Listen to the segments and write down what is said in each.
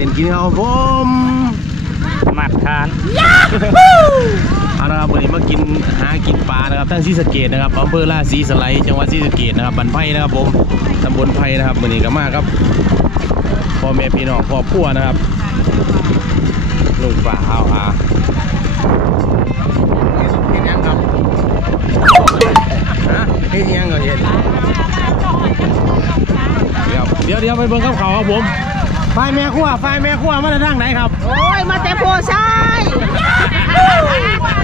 เขารอเล่นกินข้าวผมมัดทานเอาละครับวันนี้มากินหากินปลานะครับทั้งศรีสะเกดนะครับอำเภอราศีสไลด์จังหวัดศรีสะเกดนะครับบันไผ่นะครับผมตำบลไผ่นะครับวันนี้ก็มาครับพ่อแม่พี่น้องครอบครัวนะครับลูกป่าเอาอาเห็นยังครับฮะเห็นยังก็เห็นเดี๋ยวเดี๋ยวเดี๋ยวไปเบิ่งกับเขาครับผม ไฟแม่ขั้วไฟแม่ขั้วมาจากทางไหนครับ โอ้ย มาแต่โพไซ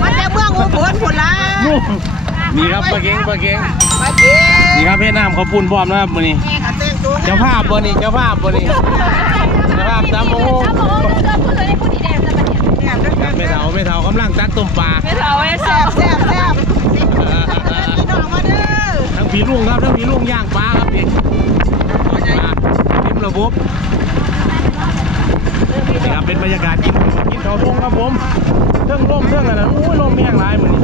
มาแต่เมืองอุบลพุ่นละนู่นนี่ครับปลาเก่งปลาเก่งมาเก็บนี่ครับเพชรน้ำเขาปุ่นพร้อมนะครับมื้อนี้แม่ก็แต่งตัวเจ้าภาพบ่นี่เจ้าภาพบ่นี่เจ้าภาพตามโอ้โหครับแม่เฒ่าแม่เฒ่ากำลังตักต้มปลาแซ่บแซ่บแซ่บพี่น้องมาเด้อทั้งผีลุงครับทั้งผีลุงย่างปลาครับนี่ปลาทิมระบบนี่ครับ เป็นบรรยากาศกินกินข้าวทุ่งครับผมเรื่องลมเรื่องอะไรนะโอ้ยลมแม่งหลายมื้อนน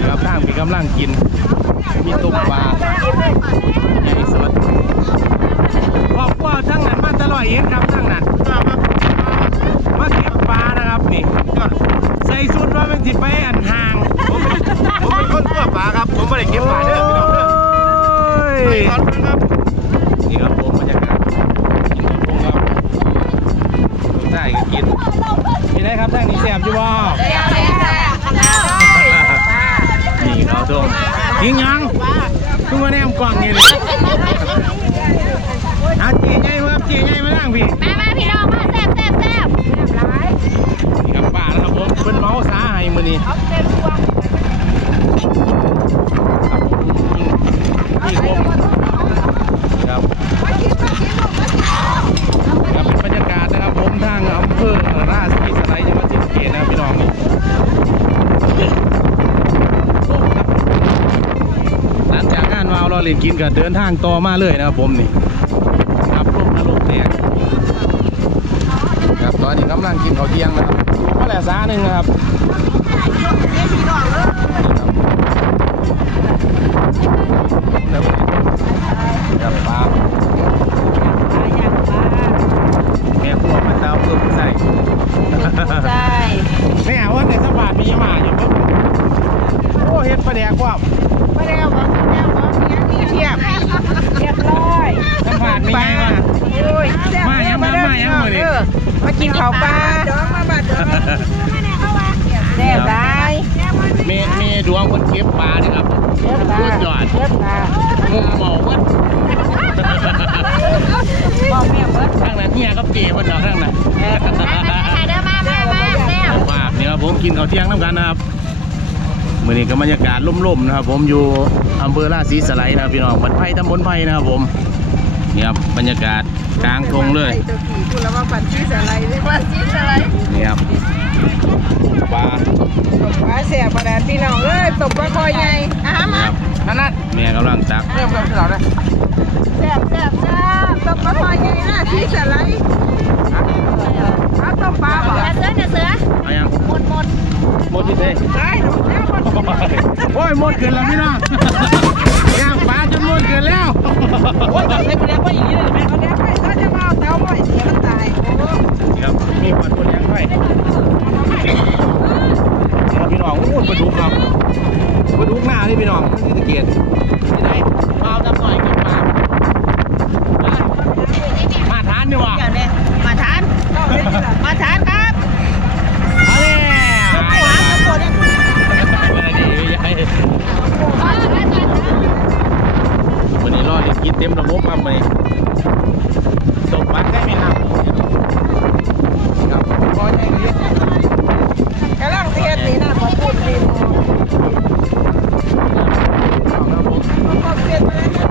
ี่ครับทางมีกำลังกิน มีต้มปลาใหญ่สดรอบครัวทั้งนั้นมาตลอดเองครับทั้งนั้นมาเก็บปลานะครับนี่ใส่สุดว่าเป็นสิไปอันห่าง ผมเป็นคนตัวปลาครับ ผมไม่ได้เก็บปลาเด้อพี่น้องเด้อ โอ้ย ตอนนั้นครับ นี่ครับผมบรรยากาศกินกับผมครับได้ก็กินพี่ได้ครับท่านนี้แซ่บอยู่บ่ นี่เขาตรงยิงยังคือมาแนมกล่องนี่เลยอาจีใหญ่ครับจีใหญ่มานั่งพี่มามาพี่น้องมาแซ่บแซ่บแซ่บนี่ครับป้านะครับผมเป็นเมาสาให้มือนี้ครับผมนี่ผมนี่ครับครับเป็นบรรยากาศนะครับผมทางอำเภอราศีสไลด์จังหวัดศรีสะเกษนะครับพี่น้องนี่หลังจากงานวาว เราเล่นกินกับเดินทางต่อมาเลยนะครับผมนี่ครับร่มนรกแตกครับตอนนี้กำลังกินข้าวเที่ยงนะครับก็แหละซาหนึ่งนะครับครับปลาแม่ครัวมาเตาเพิ่มใส่ ใช่ แม่ว่าในสบาทมีหมาอยู่ปุ๊บโอ้เฮ็ดปลาแดกว่า มาแล้วมาแล้วมาเทียบเทียบเรียบร้อย สบาทมีไงวะ โอ้ยแซ่บ มายังมามายังมื้อนี้ เออมากินข้าวปลาแซ่บได้ เมเมด วงคนเก็บปลาเนี่ยครับเรียบร้สุอยดยอดเรียบร้อยมุมเมาวัดบอกแม่เบิดข้างนั้นเฮียก็เก๋มันดอกข้างนั้นถ่ายเด้อมามามาแซ่บภาพนี่ครับผมกินข้าวเที่ยงน้ำกันนะครับมื่อนี้ก็บรรยากาศล่มๆนะครับ ผมอยู่อำเภอราศีสไลด์นะครับพี่น้องบันไผ่ตำบลไผ่นะครับผม นี่ครับบรรยากาศกลางทงเลยตัวขี่คุณแล้วว่าปั่นชีสอะไรเรียกว่าชีสอะไรนี่ครับปลาปลาแซ่บประดานพี่น้องเอ้ยตบปลาคอยใหญ่อาหารนี่มาครับนั่นนั่นเมียกำลังตักเริ่มเริ่มที่เราเลยแซ่บแซ่บแซ่บตบปลาคอยใหญ่หน้าชีสอะไรปลาต้มปลาบ่อย่าเสืออย่าเสือเอายังหมดหมดหมดที่เซ่ได้หนูแล้วมันโอ้ยหมดเกินแล้วพี่น้องย่างปลาจนหมดเกินแล้ว โอ้ยใส่ไปแล้วก็อย่างนี้เลยแม่เขาเลี้ยงไปเขาจะมาเอาเต้าบ่เสียมันตายโอ้ครับมีควันคนยังไฟนี่ครับพี่น้องโอ้ยปลาดุกครับปลาดุกหน้านี่พี่น้องนี่ตะเกียบที่ไหนมาเอาจำหน่อยกันมามาทานดีกว่ามาทานมาทานครับเอาเลยทานทุกคนเนี่ยอะไรดีใหญ่วันนี้รอด กินเต็มระบบครับวันนี้ตกปลาได้ไหมครับครับพอใจดีกำลังเทียนนี่นะขอพูดดีครับผมขอเทียนมาแล้ว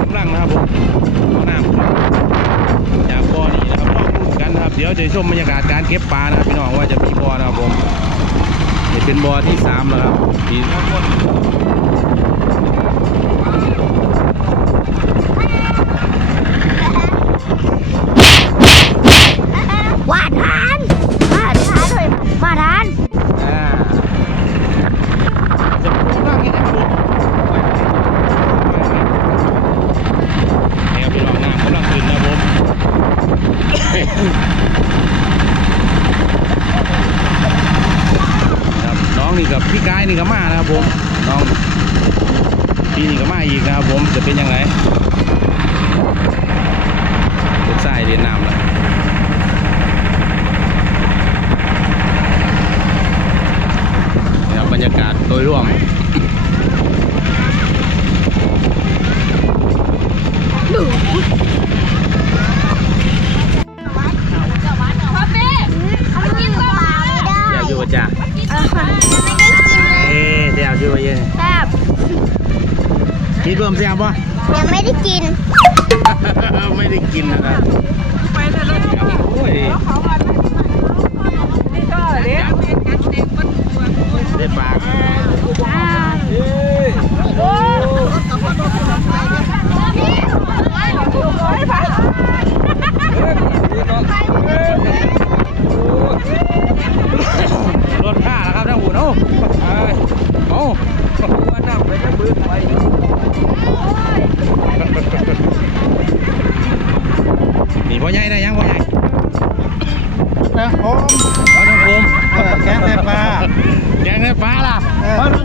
กำลังนะครับผมเอาน้ำจากบ่อนี้นะครับลองดูกันนะครับเดี๋ยวจะชมบรรยากาศการเก็บปลานะครับพี่น้องว่าจะมีบ่อนะครับผมนี่เป็นบ่อที่สามแล้วครับที่ ว่าทานมาทานเลยมาทาน อ่า นี่ก็มานะครับผมน้องปีนี้ก็มาอีกนะครับผม จะเป็นยังไงลูกชายเรียนน้ำแล้วนี่ครับบรรยากาศโดยรวมพ่อเป้เอาไปกินก่อนอยากอยู่กับจ่าไม่ได้กินเลยเอ๊ะเดี๋ยวอยู่กับเย็นแซ่บ กินรวมเสียบปะยังไม่ได้กิน ไม่ได้กินนะครับไปเลยรถโอ้ยเขาวันนี่ก็เด็กได้ปากโอ้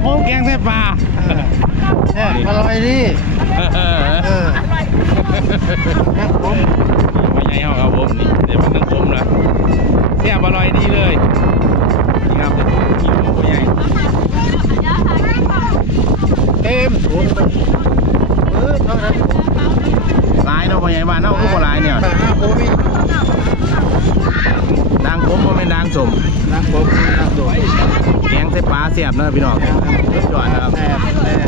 เออเอาทั้งแกงไส้ปลาเนี่ยอร่อยดีเออเออนะผมพ่ใหญ่เอาครับผมนี่เดี๋ยวเป็นทั้งผมนะเสียบอร่อยดีเลยนี่ครับเดี๋ยวกินของพ่อใหญ่เต็มถุงเออเท่านั้นหลายเนาะพ่อใหญ่บ้านเนาะคือบ่หลายเนี่ยดังผมบ่แม่นดังสมนะผมนะสวยแกงไส้ปลาเสียบนะพี่น้องสุดยอดนะครับแซ่บแซ่บ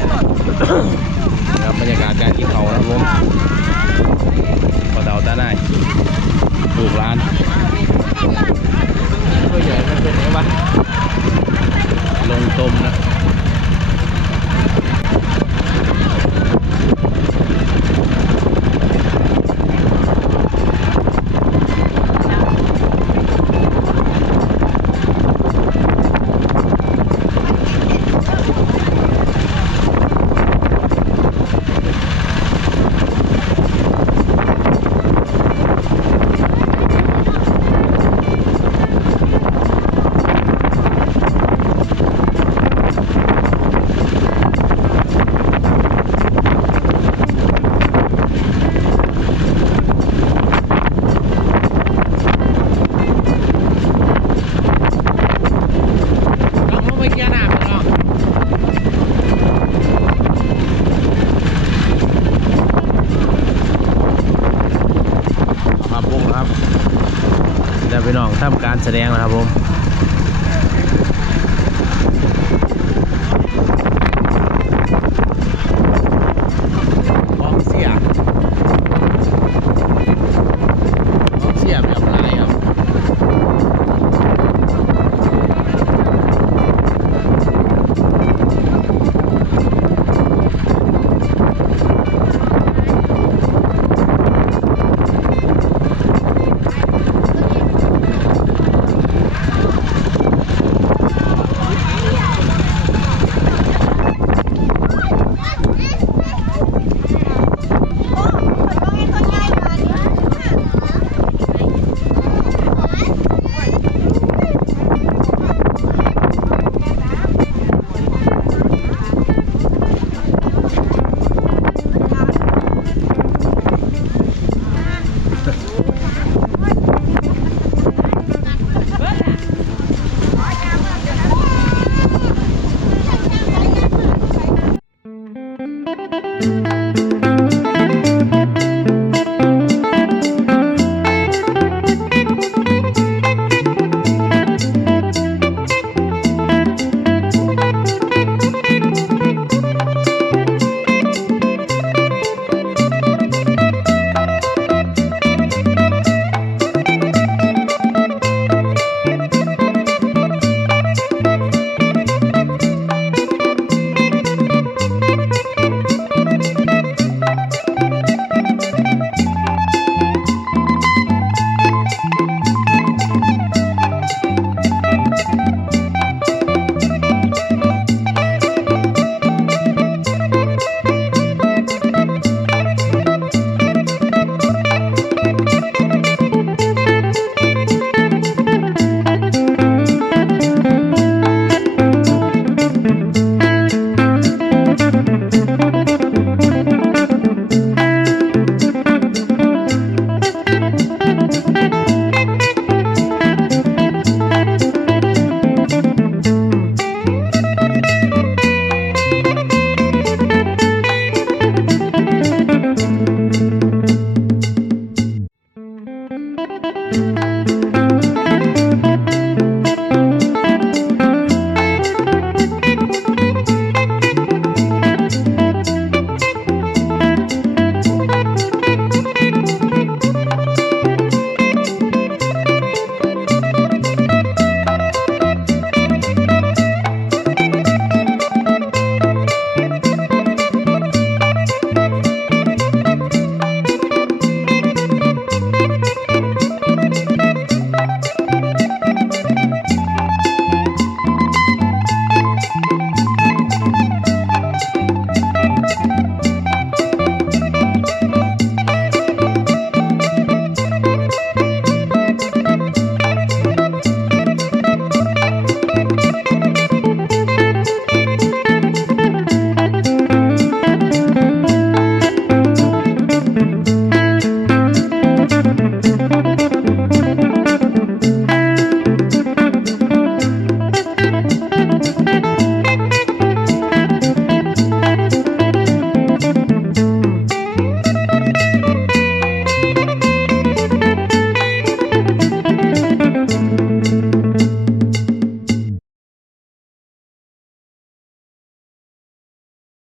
ครับบรรยากาศการกินเขานะครับผมกระเต่าตาหน้ายลูกร้านตัวใหญ่มันเป็นไงวะลงต้มนะต้องลงไปเกียร์หน้าพี่น้องครับผมครับเดี๋ยว พี่น้องทำการแสดงนะครับผม